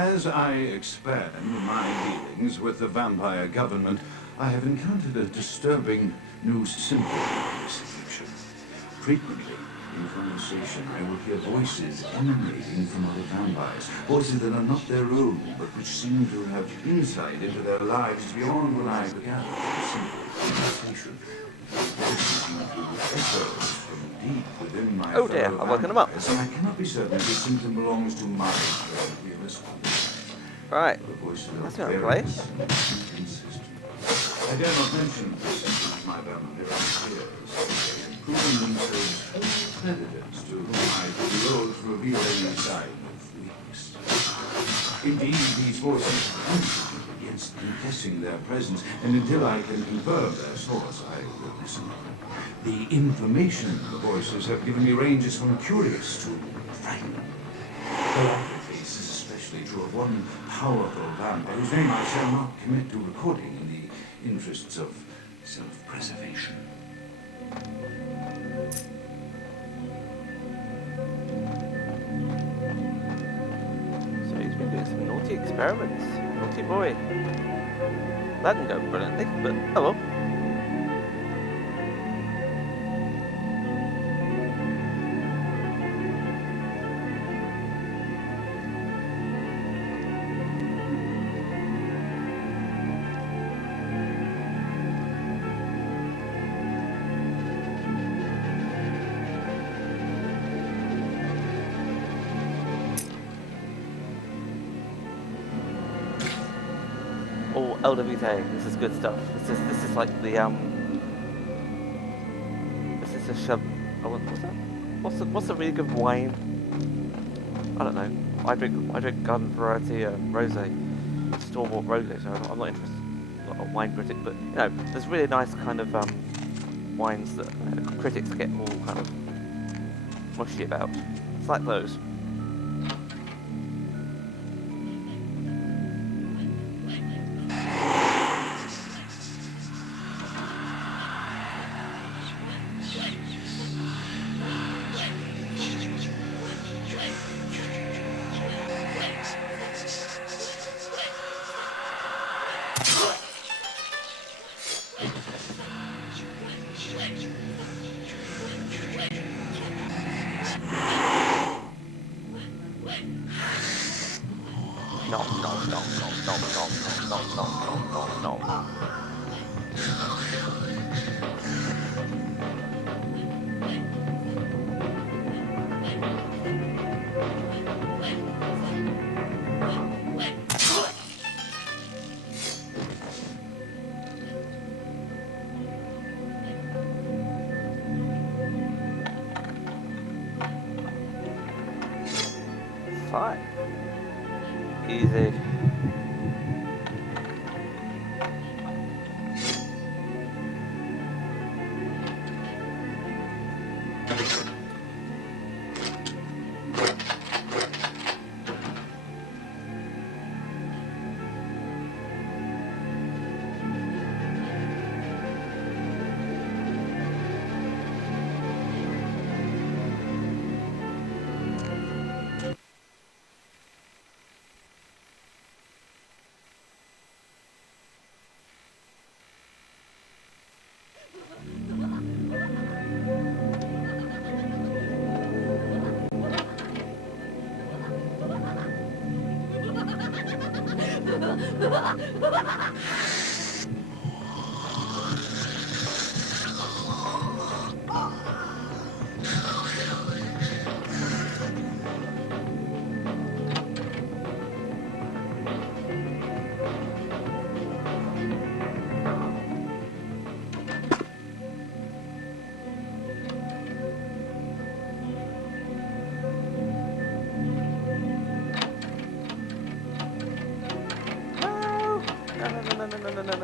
As I expand my dealings with the vampire government, I have encountered a disturbing new symptom of execution. Frequently, in conversation, I will hear voices emanating from other vampires, voices that are not their own, but which seem to have insight into their lives beyond what I could gather from simple conversation. Echoes from deep within my oh dear, I've woken him up. and I cannot be certain if this symptom belongs to my realism. Right, The voices that's are not play. various and inconsistent. I dare not mention this to my vampire peers, proving themselves predators to whom I loathe to reveal any sign of weakness. Indeed, these voices constantly against confessing their presence, and until I can confirm their source, I will listen. The information the voices have given me ranges from curious to frightening. The latter case is especially true of one powerful vampire whose name I shall not commit to recording in the interests of self-preservation. So he's been doing some naughty experiments. Naughty boy. That didn't go brilliantly, but oh well. Oh, LWT, this is good stuff. This is like the this is a shove. Oh, what's that? What's a really good wine? I don't know. I drink garden variety rosé, store-bought rosé. So I'm not interested. I'm not a wine critic, but you know, there's really nice kind of wines that critics get all kind of mushy about. It's like those. No. Fine. Easy.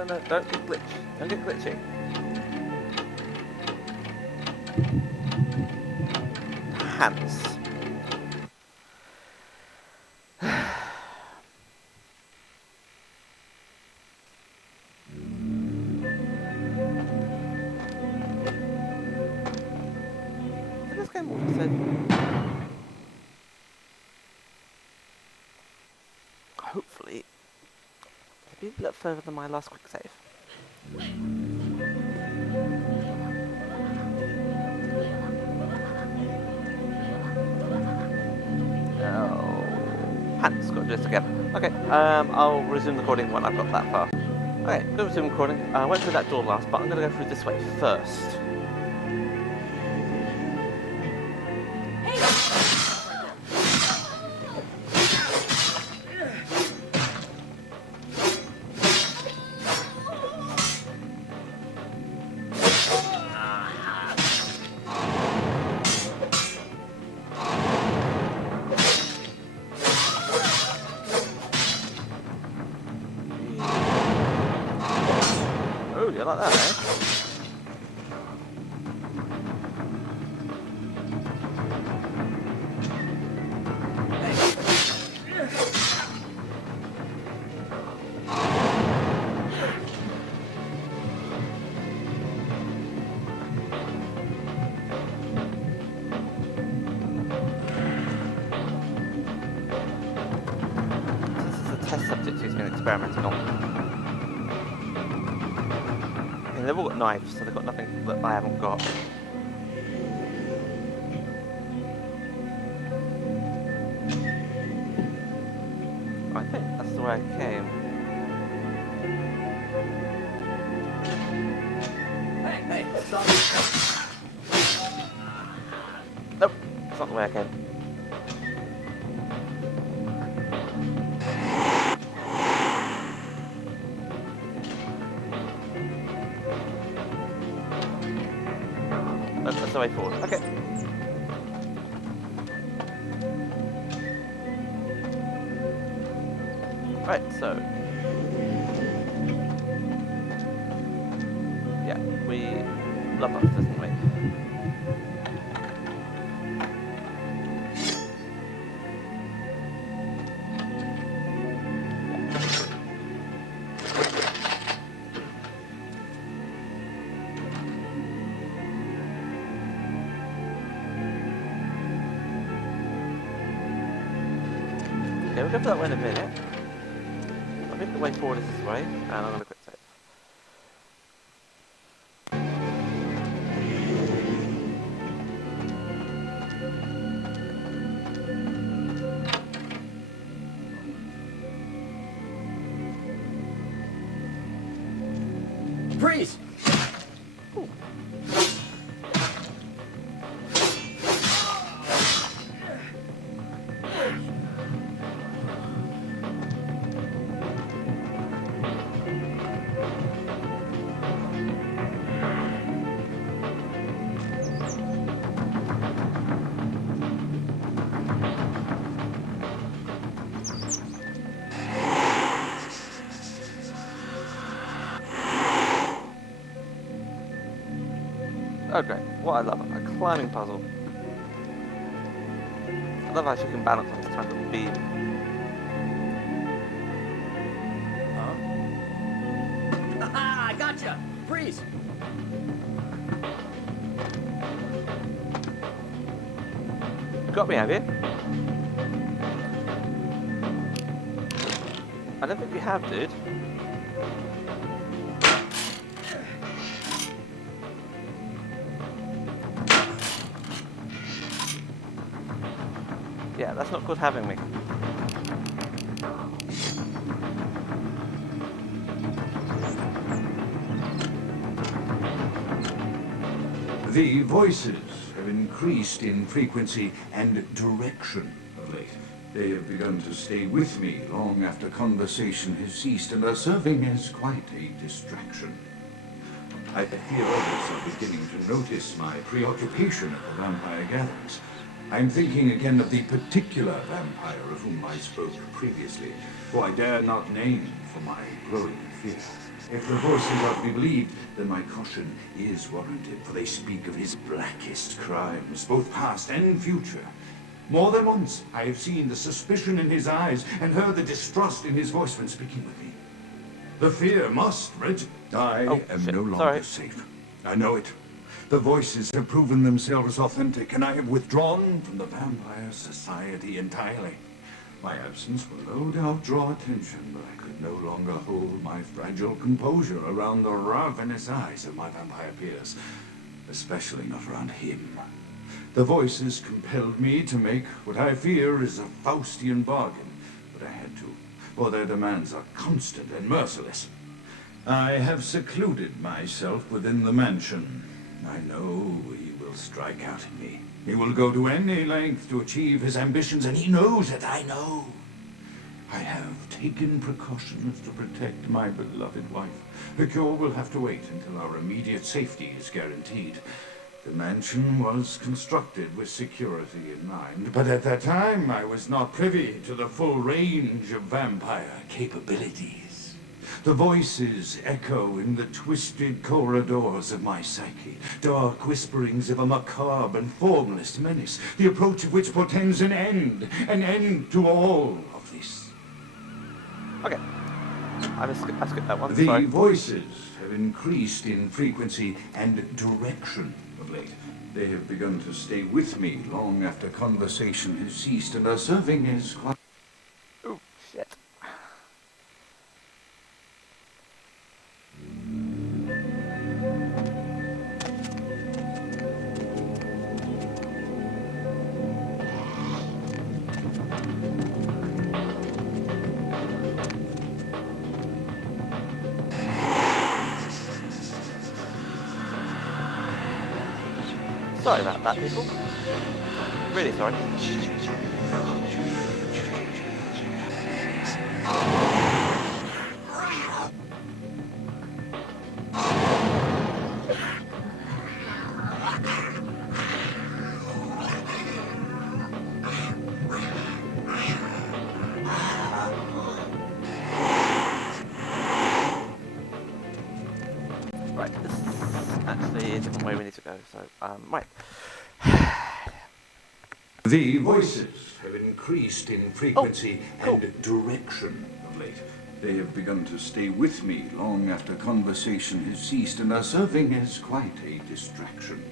No, don't get glitchy. Don't get glitchy. Hands. This game also said hopefully maybe a bit further than my last quick save. Oh, pants, got to do this again. Okay, I'll resume the recording when I've got that far. Okay, going to resume recording. I went through that door last, but I'm going to go through this way first. Oh, you like that, eh? This is a test subject he's been experimenting on. They've all got knives, so they've got nothing that I haven't got. I think that's the way I came. Hey, stop. Nope, that's not the way I came. That's the way forward. Okay. Right, so yeah, we love that, doesn't we? Okay, we'll go for that way in a minute. I think the way forward is this way, and I'm going to quick save. Freeze! Ooh. Oh great, what I love, a climbing puzzle. I love how she can balance on this kind of beam. Huh? Aha! I gotcha! Freeze! Got me, have you? I don't think you have, dude. Yeah, that's not good having me. The voices have increased in frequency and direction of late. They have begun to stay with me long after conversation has ceased and are serving as quite a distraction. I fear others are beginning to notice my preoccupation at the vampire gatherings. I'm thinking again of the particular vampire of whom I spoke previously, who I dare not name for my growing fear. If the voices are to be believed, then my caution is warranted, for they speak of his blackest crimes, both past and future. More than once, I have seen the suspicion in his eyes and heard the distrust in his voice when speaking with me. The fear must register. I am shit. no longer Sorry. safe. I know it. The voices have proven themselves authentic, and I have withdrawn from the vampire society entirely. My absence will no doubt draw attention, but I could no longer hold my fragile composure around the ravenous eyes of my vampire peers, especially not around him. The voices compelled me to make what I fear is a Faustian bargain, but I had to, for their demands are constant and merciless. I have secluded myself within the mansion. I know he will strike out at me. He will go to any length to achieve his ambitions, and he knows that I know. I have taken precautions to protect my beloved wife. The cure will have to wait until our immediate safety is guaranteed. The mansion was constructed with security in mind, but at that time I was not privy to the full range of vampire capabilities. The voices echo in the twisted corridors of my psyche, dark whisperings of a macabre and formless menace, the approach of which portends an end to all of this. Okay. I skipped that one. The Sorry. voices have increased in frequency and direction of late. They have begun to stay with me long after conversation has ceased and are serving as quite... Oh, shit. Sorry about that, people. Really sorry. Right, this is actually a different way we need to go, so, right. The voices have increased in frequency cool. and direction of late. They have begun to stay with me long after conversation has ceased and are serving as quite a distraction.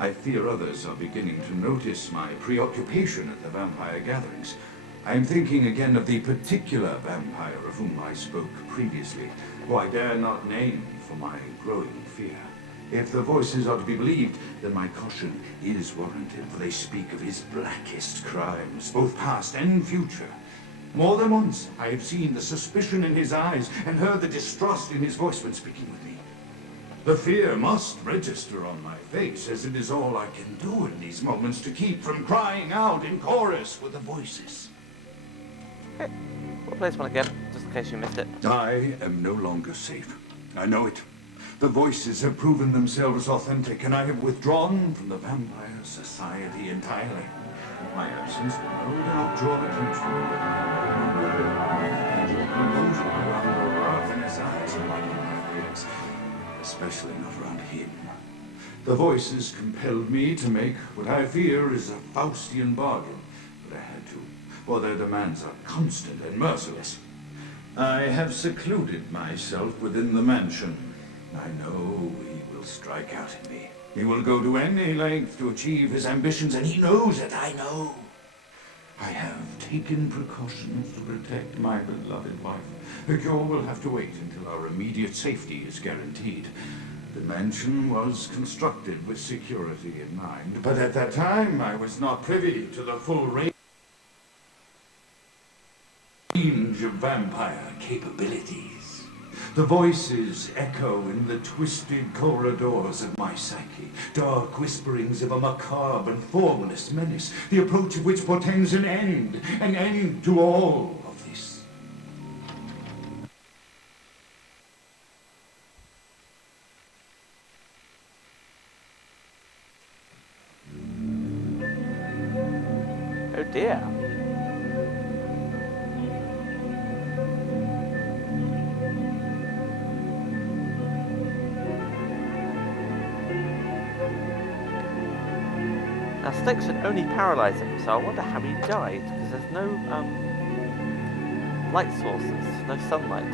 I fear others are beginning to notice my preoccupation at the vampire gatherings. I am thinking again of the particular vampire of whom I spoke previously, who I dare not name for my growing fear. If the voices are to be believed, then my caution is warranted, for they speak of his blackest crimes, both past and future. More than once, I have seen the suspicion in his eyes and heard the distrust in his voice when speaking with me. The fear must register on my face, as it is all I can do in these moments to keep from crying out in chorus with the voices. Okay. We'll play this one again, just in case you missed it. I am no longer safe. I know it. The voices have proven themselves authentic, and I have withdrawn from the Vampire Society entirely. My absence will no doubt draw attention. Composure around the ravenous eyes of my companions, especially not around him. The voices compelled me to make what I fear is a Faustian bargain, but I had to, for their demands are constant and merciless. I have secluded myself within the mansion. I know he will strike out at me. He will go to any length to achieve his ambitions, and he knows that I know. I have taken precautions to protect my beloved wife. The cure will have to wait until our immediate safety is guaranteed. The mansion was constructed with security in mind, but at that time I was not privy to the full range of vampire capabilities. The voices echo in the twisted corridors of my psyche, dark whisperings of a macabre and formless menace, the approach of which portends an end to all of this. Oh dear. Now, Sticks should only paralyze him, so I wonder how he died, because there's no, light sources, no sunlight.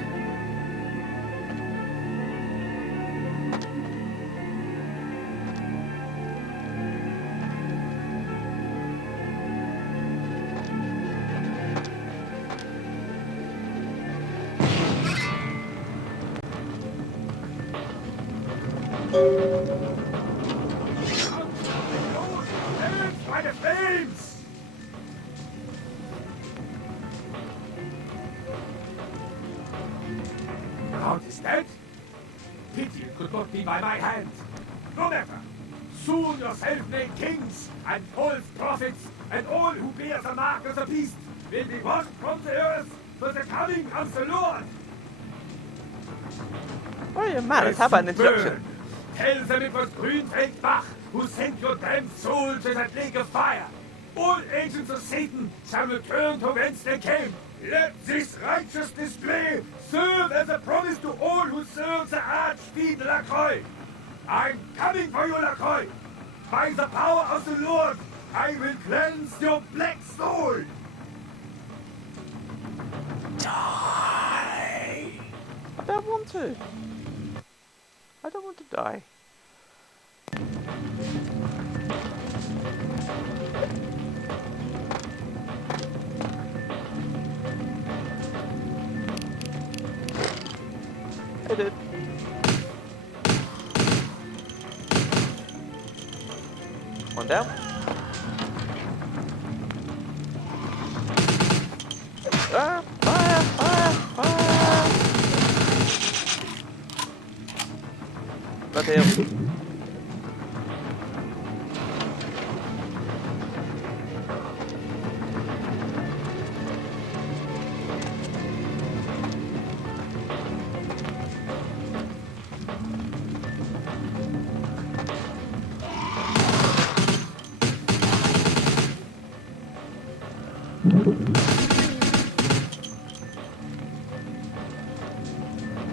By the flames! Count is dead? Pity it could not be by my hand. No matter. Soon your self-made kings and false prophets and all who bear the mark of the beast will be washed from the earth for the coming of the Lord. Why are you mad? How about an introduction? Tell them it was Grünfeld Bach who sent your damned soul to that lake of fire. All agents of Satan shall return to whence they came. Let this righteous display serve as a promise to all who serve the Archfiend Lacroix. I'm coming for you, Lacroix. By the power of the Lord, I will cleanse your black soul. Die! I don't want to. I don't want to die. Hey, dude. One down. Ah, fire, fire, fire! Bloody hell.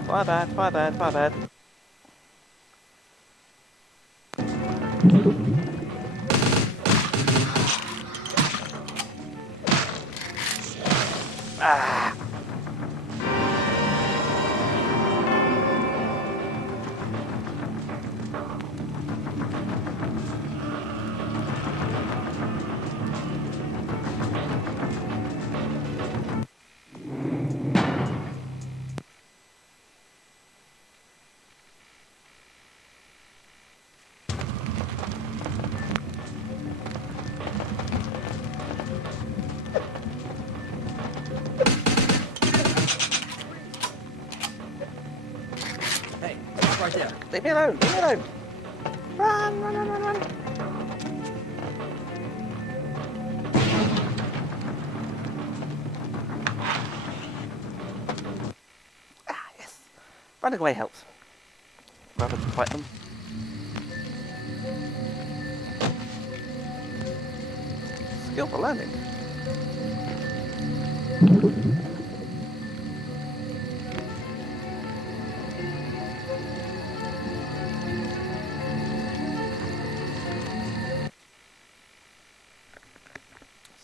My bad, my bad, my bad. Ah! Hey, stop right there. Leave me alone, leave me alone! Run, run, run, run, run! Ah, yes! Running away helps. Rather than fight them. Skillful landing.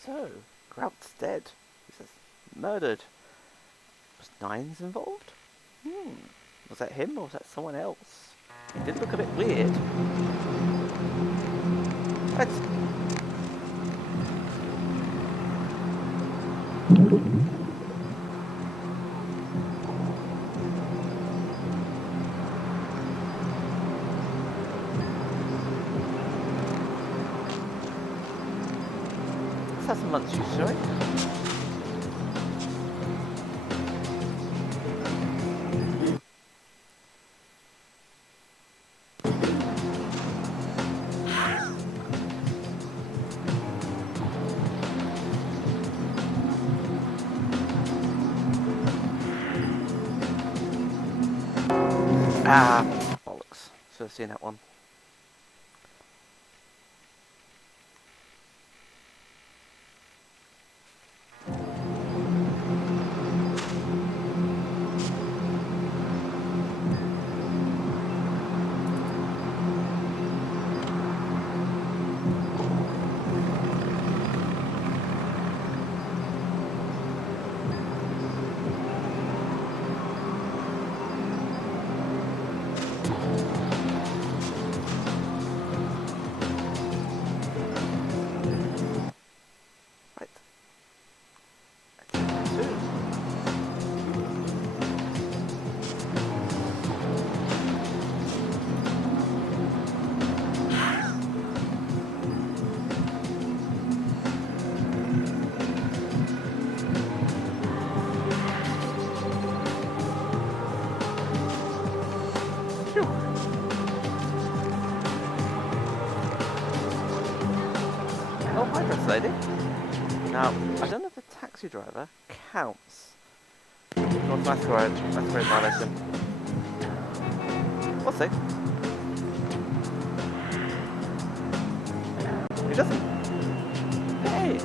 So, Grout's dead. He says, murdered. Was Nines involved? Was that him or was that someone else? It did look a bit weird. Let's... Let's have some lunch, shall we? Ah, bollocks. Should have seen that one. lady. Now, I don't know if the taxi driver counts. Not masquerade violation. We'll see. He doesn't. Hey!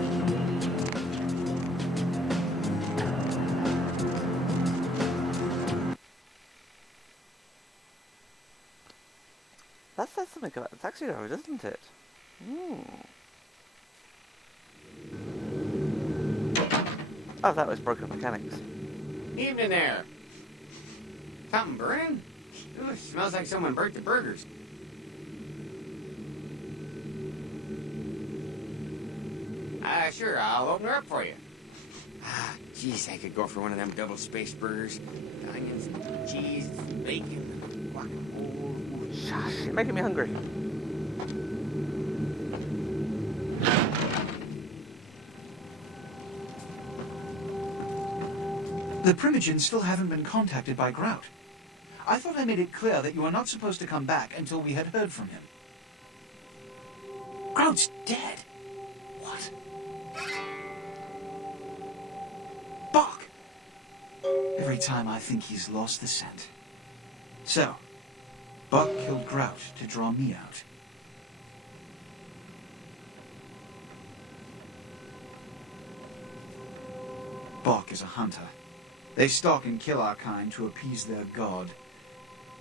That says something about the taxi driver, doesn't it? Oh, that was broken mechanics. Evening there. Something burning? Ooh, smells like someone burnt the burgers. Sure, I'll open her up for you. Jeez, I could go for one of them double-spaced burgers. Onions, cheese, bacon, guacamole. Shush, you're making me hungry. The Primogens still haven't been contacted by Grout. I thought I made it clear that you are not supposed to come back until we had heard from him. Grout's dead. What? Bach! Every time I think he's lost the scent. So, Bach killed Grout to draw me out. Bach is a hunter. They stalk and kill our kind to appease their god.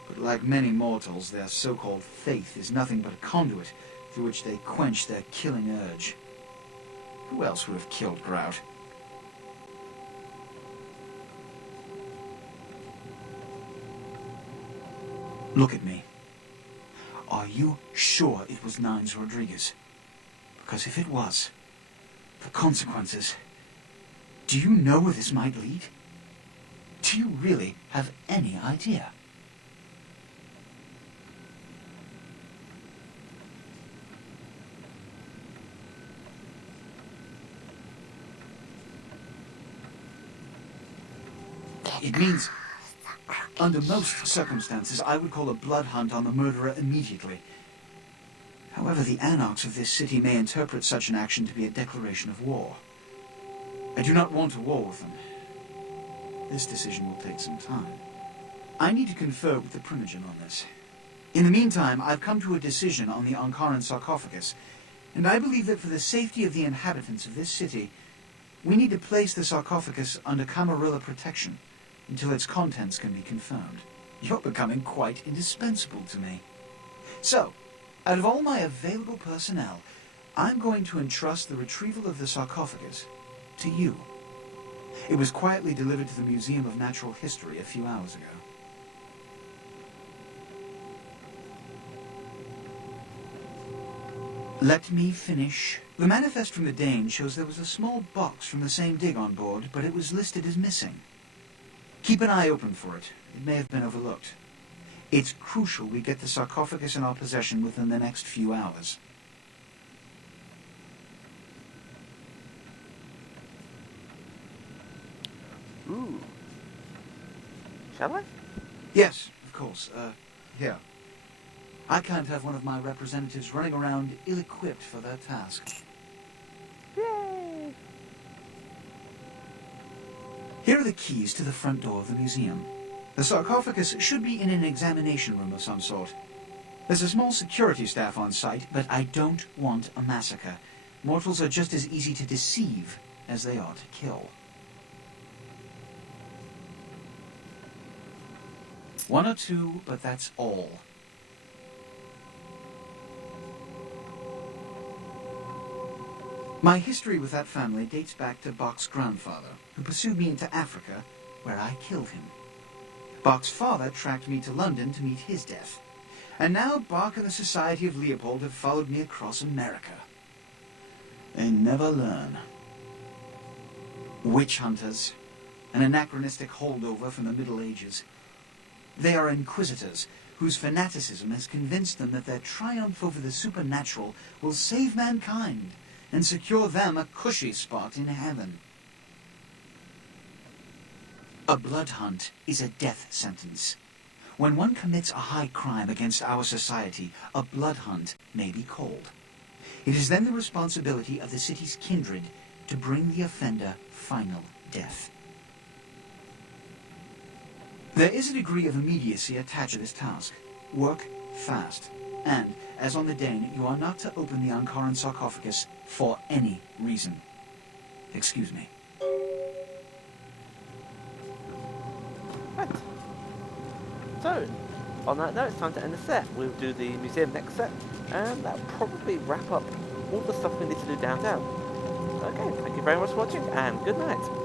But like many mortals, their so-called faith is nothing but a conduit through which they quench their killing urge. Who else would have killed Grout? Look at me. Are you sure it was Nines Rodriguez? Because if it was, the consequences... Do you know where this might lead? Do you really have any idea? It means, under most circumstances, I would call a blood hunt on the murderer immediately. However, the anarchs of this city may interpret such an action to be a declaration of war. I do not want a war with them. This decision will take some time. I need to confer with the Primogen on this. In the meantime, I've come to a decision on the Ankaran sarcophagus, and I believe that for the safety of the inhabitants of this city, we need to place the sarcophagus under Camarilla protection until its contents can be confirmed. You're becoming quite indispensable to me. So, out of all my available personnel, I'm going to entrust the retrieval of the sarcophagus to you. It was quietly delivered to the Museum of Natural History a few hours ago. Let me finish. The manifest from the Dane shows there was a small box from the same dig on board, but it was listed as missing. Keep an eye open for it. It may have been overlooked. It's crucial we get the sarcophagus in our possession within the next few hours. Ooh. Shall I? Yes, of course. Here. I can't have one of my representatives running around ill-equipped for their task. Yay! Here are the keys to the front door of the museum. The sarcophagus should be in an examination room of some sort. There's a small security staff on site, but I don't want a massacre. Mortals are just as easy to deceive as they are to kill. One or two, but that's all. My history with that family dates back to Bach's grandfather, who pursued me into Africa, where I killed him. Bach's father tracked me to London to meet his death. And now Bach and the Society of Leopold have followed me across America. They never learn. Witch hunters, an anachronistic holdover from the Middle Ages. They are inquisitors, whose fanaticism has convinced them that their triumph over the supernatural will save mankind and secure them a cushy spot in heaven. A blood hunt is a death sentence. When one commits a high crime against our society, a blood hunt may be called. It is then the responsibility of the city's kindred to bring the offender final death. There is a degree of immediacy attached to this task. Work fast. And, as on the Dane, you are not to open the Ankaran sarcophagus for any reason. Excuse me. Right. So, on that note, it's time to end the set. We'll do the museum next set, and that'll probably wrap up all the stuff we need to do downtown. Okay, thank you very much for watching, and good night.